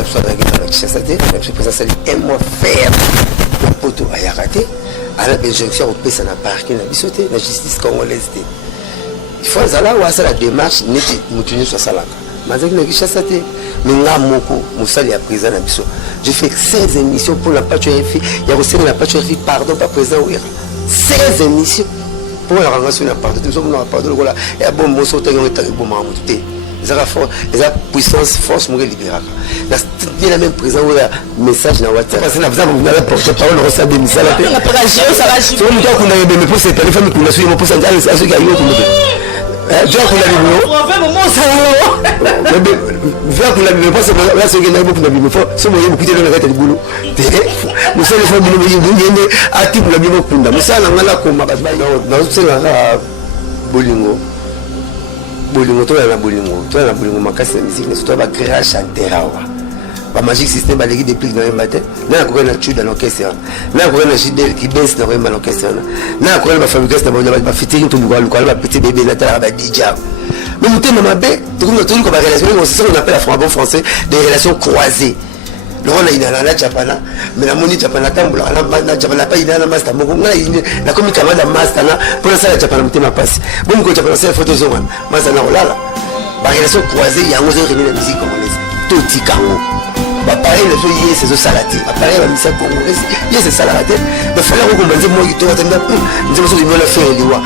la soit avec la chassate, je peux ça un mois faire la poto à yaraté, à la injonction au pays na parking na bisoté, la justice congolaise. Il faut aller voir ça la démarche neti mutuni sur salaka. Mazaki na chassate, minga moko musali à présent na biso. Je fais 16 émissions pour la patriotie, il y a aussi la patriotie pardon pas présent oui. 16 émissions pour la relation na pardon, tout ça on a pardon voilà, et bon mon sauter on est bon mamuté. Les puissance force mourir libérale. La même présent ou message dans WhatsApp. Parce que nous avons porte-parole de reçu des messages. On a pas réagi, ça va. Si on dit qu'on a eu pour ces téléphones qu'on a suivi mon poste à ce qu'il y a eu au Congo. Je vois qu'on a vu. On va moment ça là. Je vois qu'on a vu parce que là ce qu'il y a beaucoup de bimbo. Ce moyen beaucoup de la tête du boulot. Nous sommes les femmes de bimbo à type la bimbo kunda. Nous sommes là comme dans ce là bolingo. Bolingo to la bolingo makasi na musique surtout ba grand chanteur awa ba magic system ba legi depuis dans le matin na ko na chuda na orchestre na ko na jidel qui baisse na vraiment l'orchestre na ko na fabrication na ba fitting to ba ba petit bébé na ta ba DJ mais mutema mabe tout ko ba relation on appelle en bon français des relations croisées. Le rôle est dans la Japana, mais la monnaie Japana tamboula, la Japana pas il a la master, la comique à la master là, pour la salle Japana m'a passé. Bon, quand Japana c'est la photo zone, master là, la relation croisée, il y a 11 heures et demie de musique congolaise, tout y carreau. Pareil, le jeu y est, c'est salati, pareil, la musique congolaise, y est, c'est salati, mais fallait recommander moi qui doit attendre, nous avons besoin de la faire les lois.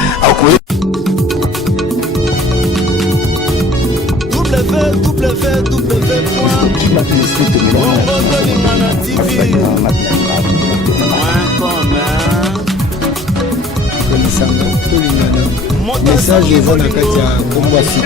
Message est dans la carte à Bombassi.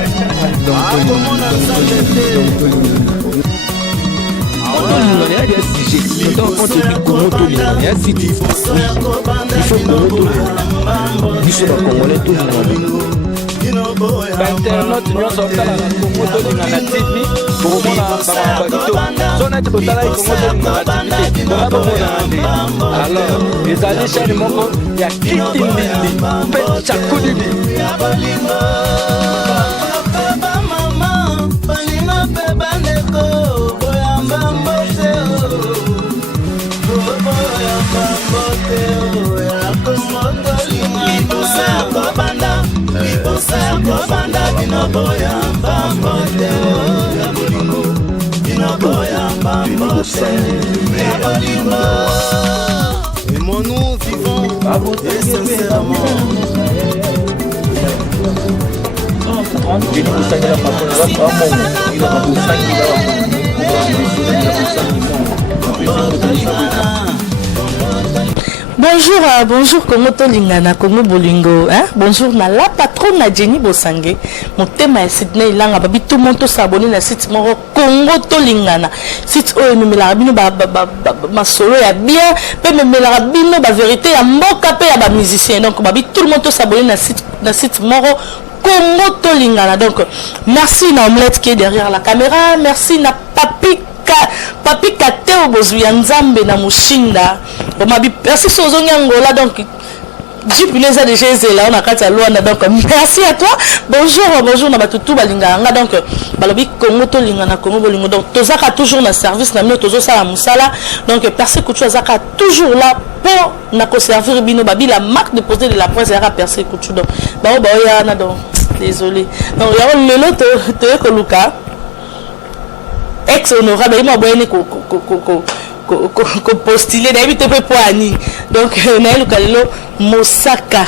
Internet nyonso otala na Congo tolingana TV bokomona bakito so neti botala Congo tolingana TV bona bomona nde alors ezali chaîne moko ya Kiti Mbindi mpe Chakulili Aimons-nous vivons et sincèrement. Bonjour Congo Tolingana, Congo Bolingo, hein? Bonjour na la patronne na Jenny Bosange. Mon thème est Sydney Langa, babi tout le monde s'abonne na site moro Congo Tolingana. Site o me la bino ma solo ya bien, peut me la bino ba vérité ya mboka pe ya ba musicien. Donc babi tout le monde s'abonne na site moro Congo Tolingana. Donc merci na Omelette qui est derrière la caméra, merci na Papi Kateo Bozuya Nzambe na Mushinda. Merci Sozongi Angola donc Jipineza de Jésus là on a kata Luanda donc merci à toi. Bonjour na batutu balinganga donc balobi Congo Tolingana Congo Bolingo donc tozaka toujours na service na mino tozo sala musala donc Percé Coutu azaka toujours là pour na ko servir bino babi la marque de poser de la presse à Percé Coutu donc ba ya na donc désolé. Donc ya lelo to ko luka ex-honorable, il m'a envoyé postulé, il m'a poigné. Donc, Naël Kalilo Mosaka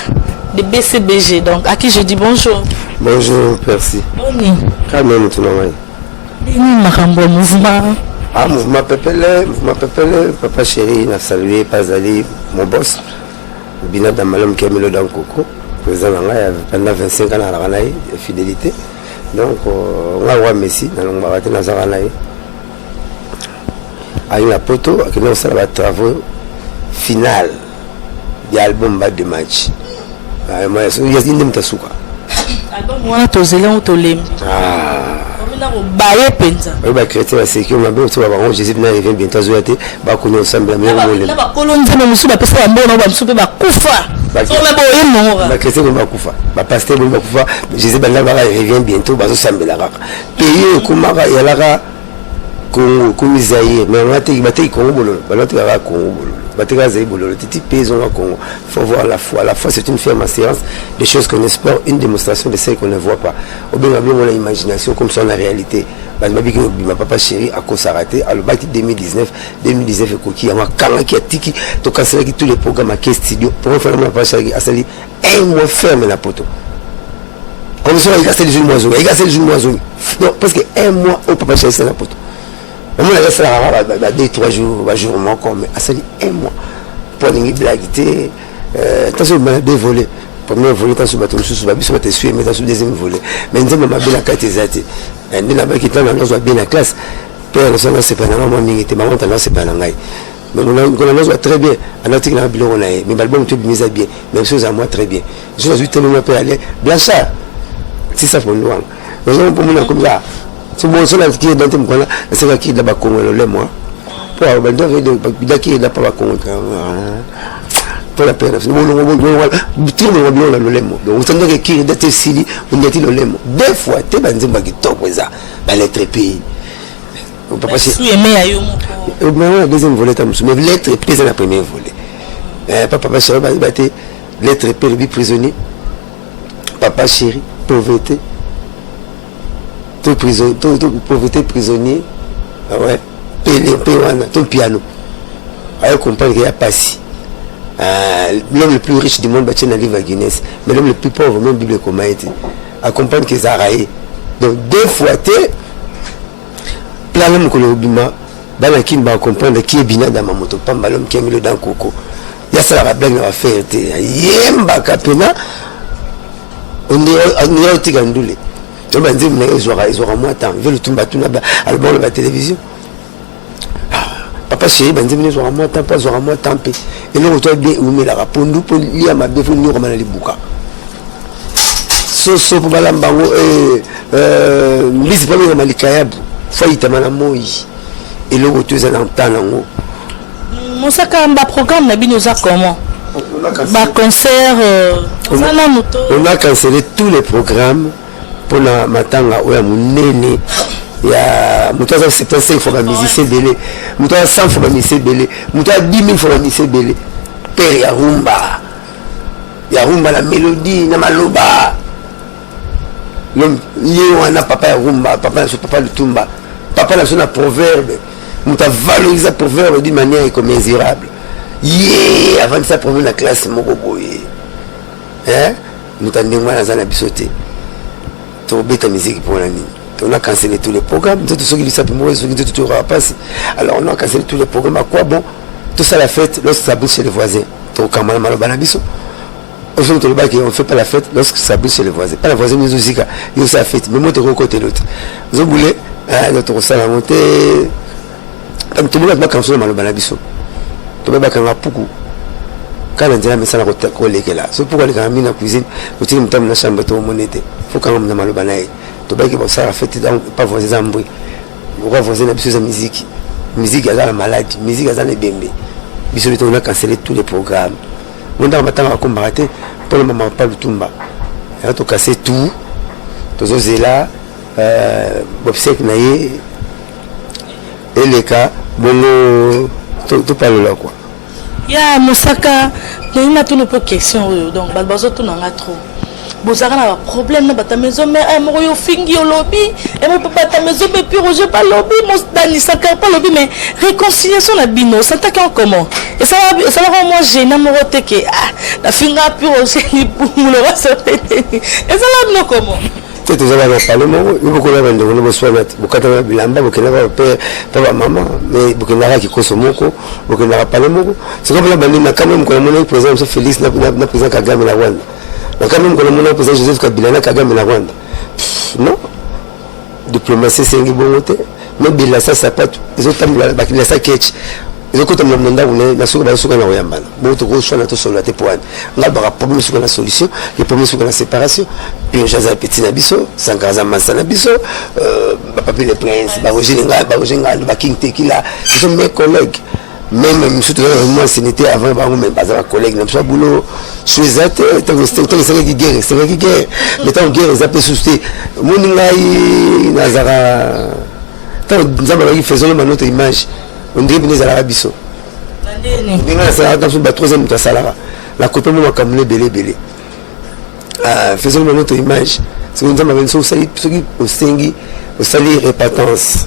de BCBG. Donc, à qui je dis bonjour. Bonjour, merci. Bonjour. Quand même, tout le monde. Mouvement. Ah, mouvement Pépele, papa chéri, il a salué, Pazali, mon boss. Bina Damalom Kemelo Dankoko, président pendant 25 ans à la Ranaï, fidélité. Donc, on va voir Messi, dans le Marathon Nazaranaï. À une poto, qui nous a fait travaux final de l'album de match. Il y a une tasuka. Album moi to zelan ou to lem. Baye penza. Oui, bah chrétien va sécuriser ma belle, tu vas voir Jésus vient arriver bientôt zoaté, bah qu'on ensemble mais on là ba kolonza na musu ba pesa mbona ba musu ba kufa. So na bo yemo. Bah chrétien va kufa. Bah pasteur va kufa. Jésus ben là va revient bientôt, bah ensemble là. Pays kumaka yalaka Congo comme Zaïre mais on a été battu Congo bololo baloti ka Congo bololo battu ka Zaïre bololo titi pays on a Congo faut voir la foi c'est une ferme séance des choses qu'on espère une démonstration de celles qu'on ne voit pas au bien on a l'imagination comme ça la réalité ma papa chéri à cause raté à le bâti 2019 et coquille on a quand qui a tiki to casser tous les programmes à quel studio pour faire ma papa chéri a sali un mois ferme la poto comme ça il a cassé le jour mois non parce que un mois au papa chéri c'est la poto. On a laissé la 2-3 jours, encore, mais ça dit un mois. Pour les blagues, attention, on a deux volets. Premier volet, attention, on a suivi, mais attention, deuxième volet. Mais nous avons bien la carte exacte. Nous avons bien la classe. Père, nous avons c'est pas normalement, maman, c'est pas normal. Mais on a très bien. On a dit que nous avons mais l'album est mis à bien. Même chose à moi, très bien. Je suis tellement peu aller. Blanchard, c'est ça pour nous. Nous avons pour nous comme ça. C'est bon, c'est là qui est dans le temps, c'est là qui est là-bas, le mois. Pour avoir le qui est là-bas, pour la peine. Tout le monde a le lemo. Donc, vous savez qui est dans le Sili, on a dit le lemo. Deux fois, tu es dans le top, ça, dans l'être pays. On peut passer. Le deuxième volet, mais l'être pays, c'est la première volet. Papa chéri, l'être pays, le prisonnier. Papa chéri, pauvreté. Tout pauvreté prisonnier, ouais, tout piano. On comprend qu'il y a passé. L'homme le plus riche du monde, c'est un livre à Guinness. Mais l'homme le plus pauvre, même Bible comment été. À comprendre qu'ils ont raillé. Donc, deux fois, plein d'hommes que l'on a dans la kin, on comprendre qui est bien dans ma moto. Pas mal l'homme qui a mis le dans coco. Il y a ça la blague à faire. Yemba Kapena, on est au Tigandoulé. Ils auront moins de temps. Ils veulent tout battre à la télévision. Papa chéri, ils auront moins de temps, ils auront moins de temps. Et là, on doit bien oublier la raponde pour lire ma béfou, nous remanons les bouquins. Soso pour Balambango, Miss Pamela Malikayabu, Faïtamana Moi. Et là, on doit l'entendre. Mon sac à programme, n'a pas comment? Concert, on a cancellé tous les programmes. Pour la matanga oya munene ya mutoza 75 fois ba musicien belé mutoza 100 fois ba musicien belé mutoza 10 000 fois ba musicien belé père ya rumba la mélodie na maloba l'homme wana papa ya rumba papa le tumba papa la zone proverbe muta valoriser proverbe d'une manière incommensurable avant ça proverbe la classe moko boye muta ndengwa na zana bisoté. On musique pour l'année. On a cancellé tous les programmes. Tout ce qui s'appelle mauvais, tout aura passé. Alors on a cancellé tous les programmes. À quoi bon? Tout ça la fête lorsque ça bouge chez les voisins. Donc quand on ne fait pas la fête lorsque ça bouge chez les voisins. Pas la voisine mais aussi il y a sa fête. Mais moi tu côté l'autre. Vous voulez notre salle à monter. Tout le monde a cancellé le banabiso. Tout le monde a cancellé beaucoup. Quand on dit la maison là, c'est pourquoi les gamins dans la cuisine, vous tirez dans la chambre de monnaie. Il faut quand même mal banaï. Tu vois que ça a fait pas voisin bruit. Vous voisin la musique. Musique à la maladie, musique à la bébé. Bisous on a cancellé tous les programmes. On a maintenant combattu pour le moment pas le tumba. On a cassé tout. Tous os là, obsèque naïe et les cas, bon, tout parle là quoi. Ya Mosaka, il y a une question donc balbazo tout n'anga trop. Bozara na problème na bata maison mais mo yo fingi au lobby et mo papa ta maison mais puis Roger pas lobby mo dani saka pas lobby mais réconciliation la bino ça t'a comment et ça va moi gêner mo roteke la finga puis Roger ni pour le reste et ça là non comment tu vas parler moi il faut qu'on ait un besoin bokata bilamba bokena ba père papa maman mais bokena ki kosomoko bokena parler moko c'est comme la bande na quand même qu'on a président Félix na président Kagame la Rwanda na quand même qu'on a président Joseph Kabila na Kagame la Rwanda non diplomatie c'est ngi bongote mais bila ça pas ils ont tambula bakila ça ketch ils ont quand même nda une na suka na oyambana bon to go choix na to solo te poane nga ba problème sur la solution et problème sur la séparation puis jaza petit na biso sangaza masa na biso papa le prince ba rojenga ba king tekila ils sont mes collègues même surtout moi c'était avant ba même pas un collègue na so boulot souezate c'est qui guerre mais tant guerre ça peut souster moningai nazara nous avons fait notre image. On dirait que nous avons biso. Nous avons fait troisième de Salara. La copine m'a caminé belé. Faisons notre image. C'est que nous avons fait au Sengi, au sali répatance.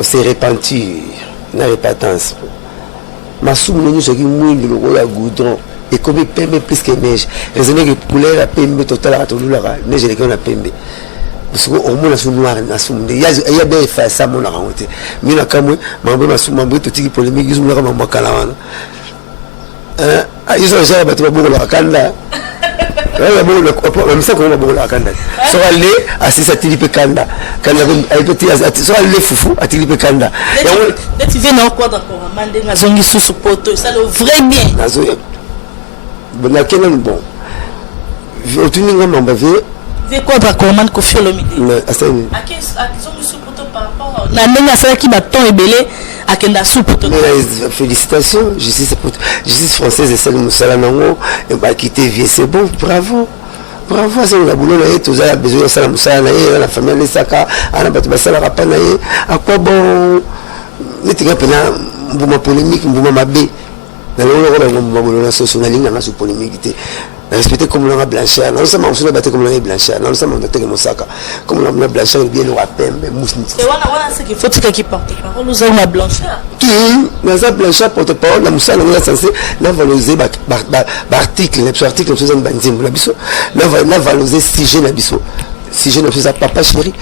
C'est repentir. La répatance. Ma somme nous a dit mouille le rôle à goudron. Et comme il pembe plus que neige. Raisonner que couleur à pembe total à tout le monde. Neige les qu'on a pembe. Parce qu'au moins la somme noire na somme. Il y a bien fait ça mon arrêté. Mais la camoue, ma bonne somme ma brute qui polémique ils ont la maman kalawana. Ils ont déjà battu beaucoup la kanda. Même ça qu'on a beaucoup la kanda. Soit aller à ces satellites kanda. Kanda avec petit soit aller foufou à tilipe kanda. Et tu viens dans quoi d'accord mandé na zongi sous poto ça le vrai bien. Bon la kenan bon. Au tuninga mambave Ve quoi d'accord man ko fiolo midi. Asani. Aki zongi sous poto par rapport na menga ça qui baton ebelé akenda sous poto. Félicitations, justice française et celle Moussala Nango et bah quitter vie c'est bon, bravo. Bravo, c'est la boulot là, tous a besoin de ça Moussala la famille les saka, ana batu basala rapana à quoi bon n'était pas pena mbuma polémique mbuma mabé. Dans le rôle de la socialité, on a sous polémique. Respecter comme l'on a Blanchard. Non seulement on se battre comme l'on a Blanchard. Non seulement on a été Moussaka. Comme l'on a Blanchard, il bien le rappel, mais mousse. Et voilà ce qu'il faut qui porte parole. Nous avons Blanchard. Qui dans un Blanchard porte parole, la Moussa, on a censé valoriser l'article, l'article, nous faisons bandim, la biso. Nous valoriser sujet, la biso. Sujet, nous faisons papa chéri.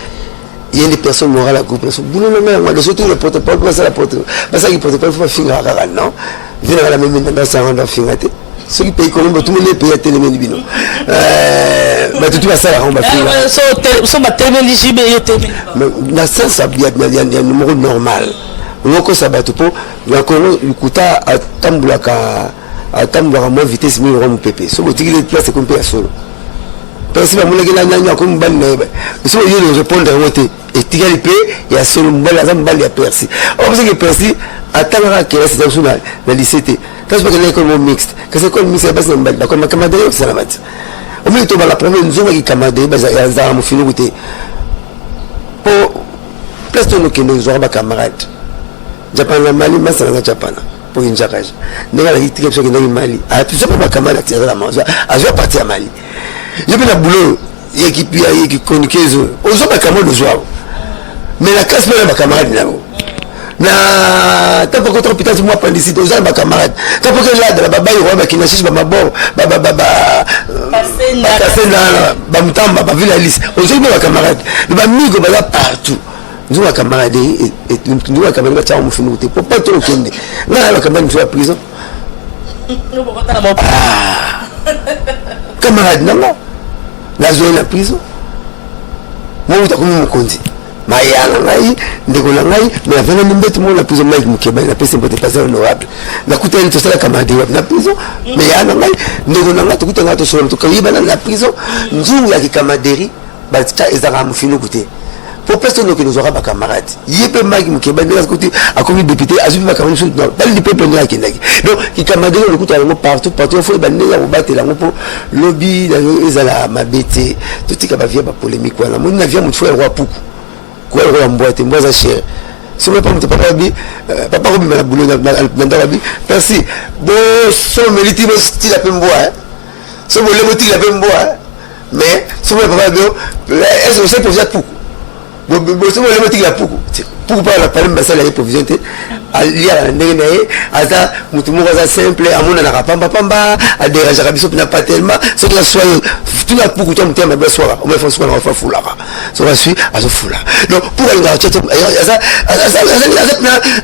Il y a des personnes morales à couper. Boulot, le surtout le porte-parole, pas ça la porte-parole. Pas ça qui porte-parole, il faut finir à la non. Viens à la même dans sa rendre finir. Ceux qui payent Colombo, tout le monde paye à télé Bino. Tout va ça la rendre finir. Sont ma télé éligible et télé. Mais dans ça, ça il y a un numéro normal. On a ça bat pour le coûta à Tamboulaka à moins vitesse 1000 euros PP. Ce que tu dis place c'est comme paye à solo. Parce que la monnaie qui a comme ban nebe. Si vous voulez répondre à voter et tu gagnes paye, il y a solo mbal à mbal ya persi. Or parce que persi attendra que la situation dans le lycée. Quand je parle de l'école mixte, quand c'est comme mixte, c'est pas mbal. D'accord, ma camarade c'est la mat. Au milieu de la première zone qui camarade, basa ya zara mo finu goûter. Pour place de nos qui nous aura camarade. Japan la Mali, mais c'est la Japan. Pour une jarrage. N'est pas la qui est Mali. Ah, tu sais pas ma camarade tirer la main. Ah, je vais partir à Mali. Il y a bien un boulot, il y a qui connaît qu'ils ont. Aux autres camarades de joie. Mais la casse pas ma camarade là. Na t'as pas contre hôpital moi appendicite aux autres camarades. T'as pas que là de la baba il roba qui n'achète pas ma bon. Baba passer na mutamba ba ville Alice. Aux autres ma camarade. Le ba migo ba partout. Nous la camarade et nous la camarade ça on finit pour pas trop kende. Là la camarade tu à prison. Camarade non la zone la prison moi tu comme mon compte maya ngai ndeko na ngai mais la vena mbeti mo la prison Mike Mukeba na pesa mpote passer honorable na kuta ile tosala camarade na prison mais ya ngai ndeko na ngai tukuta ngato solo tukayiba na prison nzungu ya kikamaderi batika ezaka mufino kuté pour personne qui nous aura pas camarades il peut Mike Mukeba de côté a comme député a suivi ma camarade non pas le peuple là qui donc qui camarade le kuta partout il faut bander ya battre la pour lobby ezala mabete tout qui va via polémique voilà mon navia mon frère roi pouku quoi roi mboite mboza cher si on pas mon papa bi papa comme la boulot dans bi merci bon son mérite style la pemboa son le motif la pemboa mais si on papa bi est-ce que c'est pour ça pouku bon si on le motif la pouku pour pas la parler ça la provision à lire la ndenge na ye asa mutu moko za simple amona na pamba pamba a déranger biso na pas tellement c'est que la soirée tout la pouku to mutema ba soirée on va faire soirée on va fula ça va suivre à ce fula donc pour aller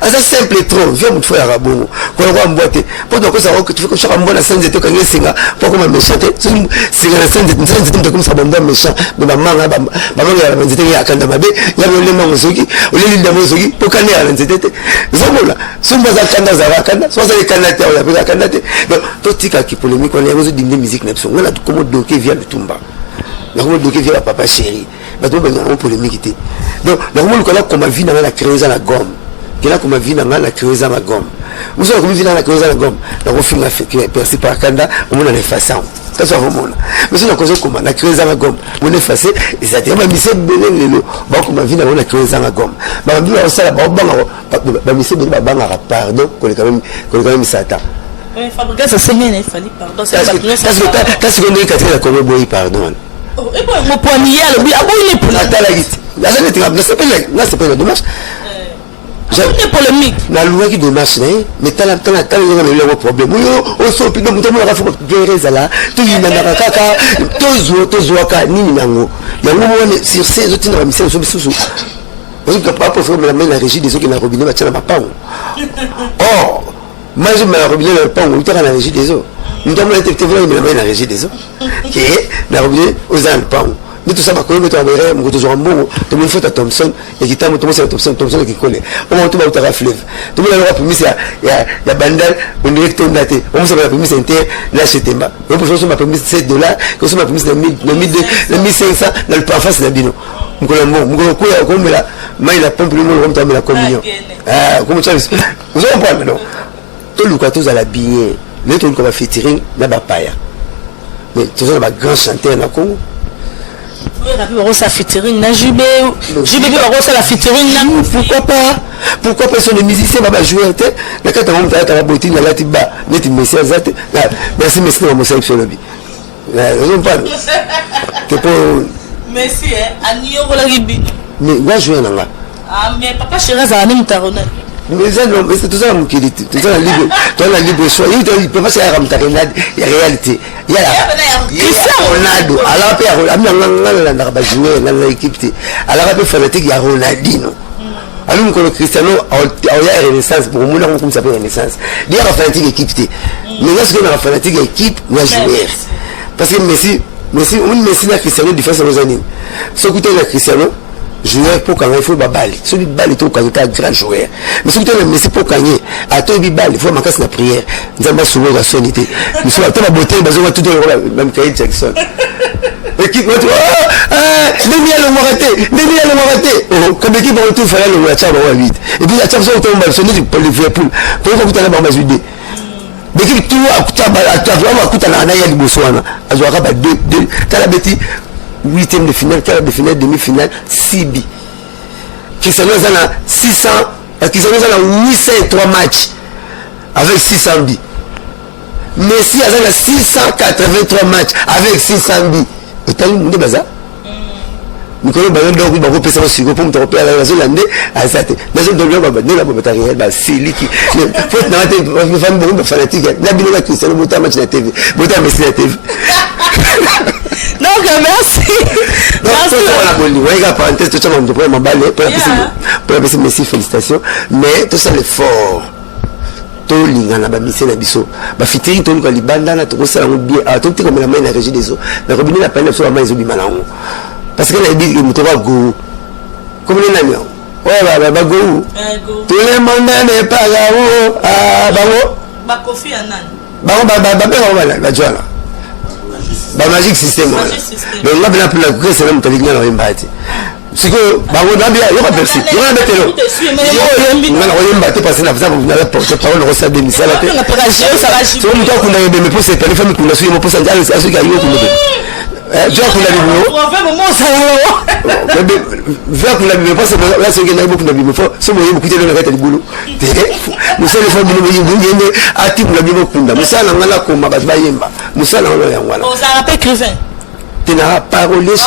à ça simple trop viens mutu ya rabongo kwa kwa mbote pour donc ça que tu fais que chaque mbona senze to kanga singa pour comme méchant singa na senze to comme ça bomba méchant mais maman ya banzete ya kanda mabe ya le mango soki ole linda mosoki pour kanya ya banzete zomola somba za kanda za wakanda so za kanda te ya pesa kanda te donc to tika ki polémique on est dimne musique na biso ngala comment doké via le tumba na comment doké via papa chéri ba to ba na polémique te donc na comment ko la comme vie na la créer la gomme kila comme vie na la créer la gomme vous savez comment vie na la créer la gomme na ko finga fait percer par kanda on a les façons ça va mon mais c'est la cause comment na créer ça gomme on effacer et ça dit mise belé lelo ba ko ma vie na on a créer ça gomme ba bi on sala ba mise belé ba banga pardon ko quand même satan mais fabriquer ça c'est bien il fallait pardon c'est parce que on est quatre la comme boy pardon et bon mon poignet le bi abo il est pour la talagite la c'est pas dommage j'ai une polémique na loi qui démarche mais t'as le problème on so puis donc on va faire gérer ça là tout il na kaka to ka nini nango yango on sur ces autres na mission so bisu parce que pas pour faire la régie des autres qui na robinet ba tshana pas oh moi je me robinet le pas on t'a la régie des autres nous avons été vraiment la régie des autres qui est la robinet aux alpes mais tout ça va connaître à verre mon toujours bon tout le monde fait à Thompson et qui t'a montré Thompson qui connaît on tout va au fleuve tout le monde a permis ça il y a bandal on direct on daté on ça va permis inter là chez Temba on peut faire ma permis $7 que ça m'a permis de 1500 dans le pas face de bino mon ko ya ko mela mai la pompe le monde on la communion ah comment ça vous avez pas non tout le quoi tous à la bien les tout qu'on va featuring na ba paya mais tout ça va grand chanteur na Congo ça featuring na Jubé la featuring pourquoi pas sur les musiciens va jouer la carte on va ta bottine la tiba net message zate merci on me sur le bi on pas que pour merci anio la ribi mais va jouer là ah mais papa chéri ça ni mtarona mais ça non c'est tout ça mon qui tout ça la libre choix il peut pas faire ramtarenade il y a réalité il y a Ronaldo alors puis amna na ba jouer na l'équipe alors après fanatique il y a Ronaldinho alors nous Cristiano il y a renaissance pour moi comme ça peut renaissance il y a fanatique équipe mais est-ce que dans la fanatique équipe il y a joueur parce que Messi na Cristiano différence aux années ce côté de Cristiano joueur pour quand il faut balle celui balle tout quand il grand joueur mais ce que tu Messi pour gagner à toi bi balle il faut marquer la prière nzamba souvent la sonité nous sommes à la beauté bazo tout le même Kyle Jackson équipe le raté comme équipe on tout faire le match à 8 et puis la champion on tombe sonné pour Liverpool pour que tu as la base idée l'équipe tout à vraiment kuta na ya liboswana azwaka ba 2 tala beti 8e de finale, quart de finale, demi-finale, 6 bi. Cristiano a 600, Cristiano a 803 matchs avec 600 bi. Messi a 683 matchs avec 600 bi. Et t'as eu baza? Nous connaissons pas donc il va repasser sur pour me tromper à la zone landais à ça. Dans une demi-heure va donner la bataille bah c'est lui qui faut na une femme beaucoup fanatique. La bino la Cristiano bota match na TV. Bota Messi na TV. Donc merci. Merci. On a parenthèse tout ça on doit m'emballer pour la Messi félicitations mais tout ça l'effort to lingana ba mission na biso ba fitiri to ko libanda na to ça bien à tout comme la main na régie des eaux la robinet la panne sur la main zo bimana parce que la dit que muto va go comme les nani ouais ba go tout le monde n'est pas là ah ba kofi anan ba jola ba magic system donc on a bien appelé la grèce c'est même talignana na mbati siko bango nabia yo ka persi yo na betelo yo na oyemba te parce na vous na porte parole rosa de misala te na paragio ça va so muto kuna yebe me pose tele fami kuna suyo mo pose njalo asu ka yo kuna jo kuna bibo on fait moment ça là va kuna bibo parce que là c'est que na beaucoup na bibo so mo yebo kutelo na kata libulu musale fa bibo yebo ngende ati kuna bibo kunda musala ngala ko mabazi ba yemba musala ngala ya ngwana on ça rappelle écrivain parolier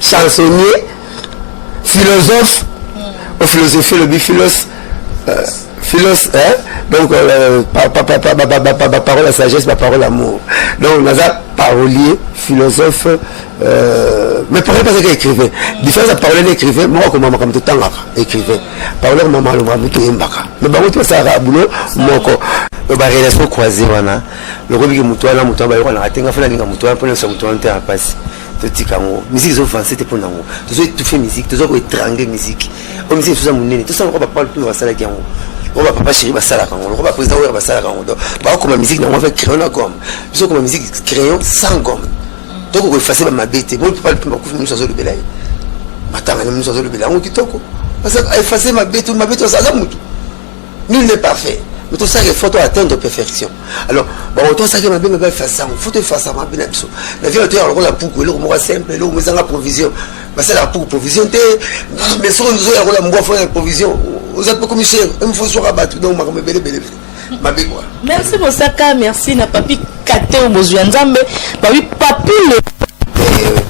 chansonnier philosophe au philosophie le biphilosophe donc parole à sagesse parole amour donc on a parolier philosophe mais parole pas que écrivain différence à parler d'écrivain moi comme maman comme tout temps écrivain parole maman le maman tout embaka mais bah tu ça rabulo moko ba relation croisée wana le robi que mutuana mutuana ba yona atenga fana ninga mutuana pour ça mutuana te a passer te tikango musique zo français te pour nango tu fais musique tu zo étrangler musique o musique tout ça munene tout ça on va parler tout va sala kiango on va papa chéri ba sala kango on va président ba sala kango ba comme musique on va faire crayon la gomme parce que comme musique crayon sans gomme donc on va effacer ma bête bon tu parles plus beaucoup nous ça zo le belay matanga nous ça zo le belay on kitoko parce que effacer ma bête ça za mutu nul n'est parfait Mais tout ça, il faut atteindre perfection. Alors, bon, tout ça, il faut ça, il faut faire ça, la vie, il faut la pouco, il faut simple, il faut la provision. Mais c'est la provision, mais si on nous a la faire la provision, vous êtes pas commissaire, il faut se rabattre, donc, je vais me merci Bosaka, merci na papi kate au besoin nzambe papi papi le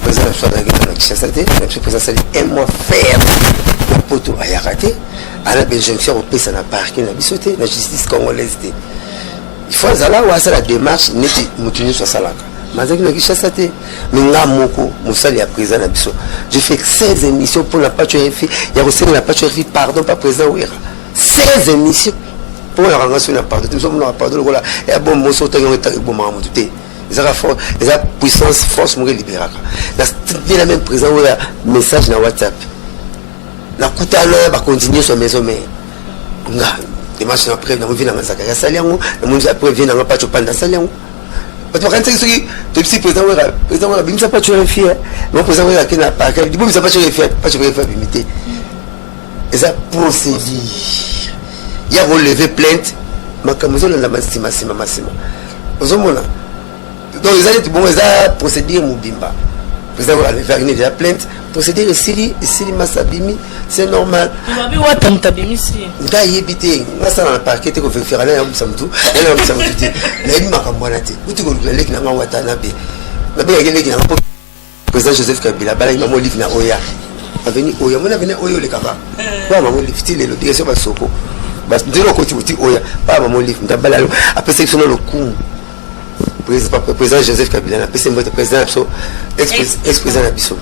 président de la Kinshasa le président sali un mois ferme la poto ayakate à la injonction au pesa na parking na bisoté la justice congolaise il faut zala ou ça la démarche neti mutuni so salaka mazaki na Kinshasa te minga moko musali ya président na biso j'ai fait 16 émissions pour la patio RFI ya ko la patio RFI pardon pas président Ouira 16 émissions pour la relation na pardon nous sommes pardon voilà et bon mo so tango ta bon mamu te ils ont puissance force mourir libéraka la même présent voilà message na WhatsApp la kutana ba continuer sur maison mais nga dimanche après na mvina mazaka ya saliango na munzi après vient na pacho panda saliango parce que quand c'est que tu président voilà bimisa pacho ya fille mon président voilà qui n'a pas dit bimisa pacho ya fille pacho ya fille limité et ça procédure il y a relevé plainte makamuzo na masima aux hommes donc ils allaient bon ils a procédure mobimba président va aller faire une plainte procédure ici masabimi c'est normal babi wata mtabimi si nda yebite ngasa na parquet te ko faire là msamtu elle msamtu te na yebi makambo na te uti ko leki na ngwata na be na be ngene ki na président Joseph Kabila bala ngamo live na oya aveni oya mona vene oyo le kaka ba mamo live ti le direction ba soko bas ndelo ko ti oya ba mamo live ndabala après section le coup président Joseph Kabila na pese mbote président so ex-président na biso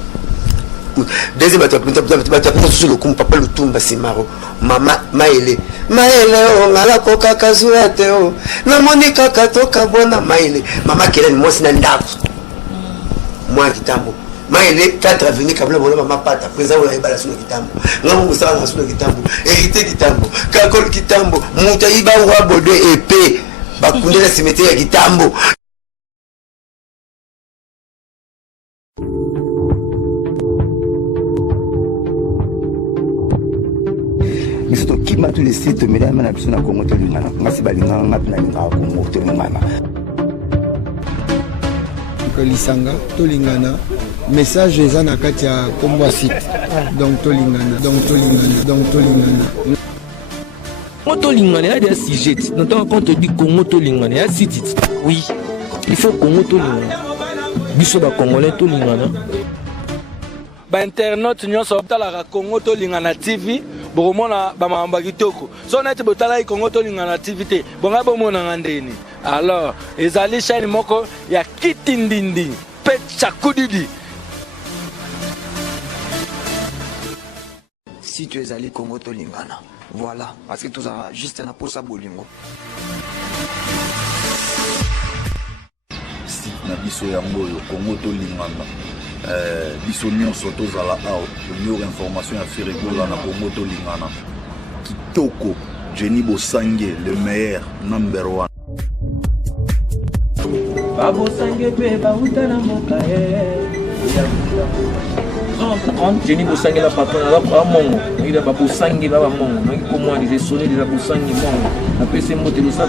deuxième atapita sur le coup papa Lutumba Simaro mama maele o ngala ko kakazura te o na monika katoka bona maele mama keleni mosi na ndako moi kitambo maele 4 avenue kabla bona mama pata président ola ibala suna kitambo ngamu musala suna kitambo hérité kitambo kakol kitambo mutaiba wa bodo épée bakunde na cimetière ya kitambo. Mais surtout qui m'a tous les sites mais là na biso na Congo to lingana ngasi balinga ngapina linga Congo to lingana ko lisanga to lingana message eza na kati ya kombo site donc to lingana Congo Lingana, il y a des sujets. Quand on te dit Congo Lingana, il y a 6 titres. Oui, il faut Congo Lingana. Bisoba Congolais Lingana. Ba internaute nyonso optala Congo Lingana TV, bomona ba mamba kitoko. So na tibotala Congo Lingana TV te, bonga bomona ngandeni. Alors, ezali chaîne moko ya kitindindi, pecha kudidi. si tu es allé Congo to lingana. Voilà, parce que tout ça juste un pour ça bolingo. Si na biso yango yo Congo to lingana. Biso nyonso tozala awa pour information ya Ferregola na Congo to lingana. Kitoko, Jenny Bosange, le meilleur number 1. Babo Sange pe bauta na moka Jenny Bosange la patronne la mongo. Il a Babo Sange baba mongo. Mais comment les sonner de la Bosange mongo. Après c'est moté de ça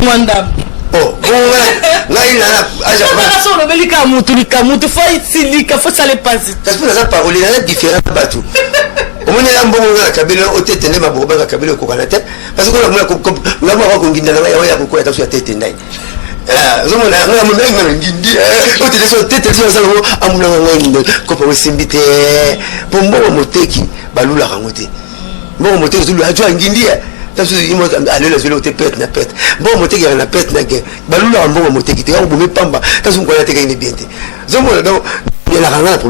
Mwandam. Oh, bon, ngai na aja Nanga so lobeli ka mutu fo isilika fo sale pasi. parce que na parole na différent bateau. Omoni la mbongo na kabele otete ne maboba na kabele ko kana te parce que na mwa ko nginda na ya ko ya tasu ya tete ndai. Zomo na ngala mo na ngindi otete so tete so sa ngo amuna ngindi ko pa simbite pombo moteki balula kangote. Mbongo moteki zulu ajwa ngindi tasu imo ale la zulu te pet na pet. Mbongo moteki na pet na ge balula mbongo moteki te ngo bumi pamba tasu ngo ya te ka ni biente. Zomo na donc la